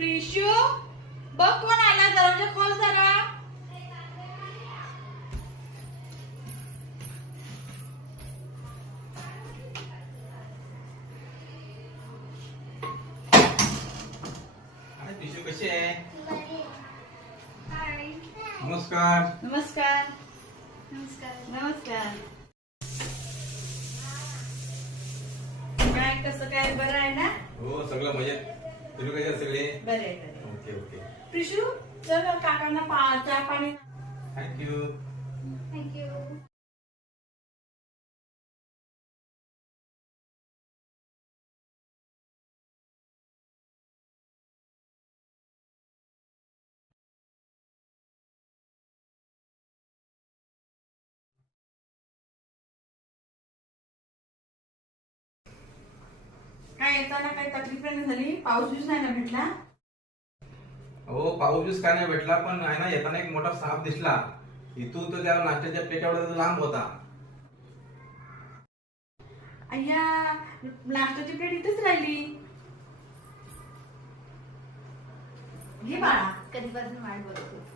प्रिशू बघ कोण आला दरवाजा खोल जरा. पिशू कशी आहे? नमस्कार. नमस्कार. नमस्कार. काय कसं काय? बरं आहे ना? हो सगळं मजेत. तुम्ही आहात सगळे? बरं बरं. Okay okay. प्रिशू चल काकांना पा चहा पाणी. थँक्यू काय येताना काही तकलीफ नाही झाली? पाऊस बिऊस नाही ना भेटला? हो पाऊस बीस काय नाही भेटला पण आहे ना येताना एक मोठा साप दिसला. इथून तर त्या नाश्त्याच्या प्लेटावर लांब होता. अय्या नाश्त्याची प्लेट इथेच राहिली. घे बाळा. कधीपासून वाट बघत होती.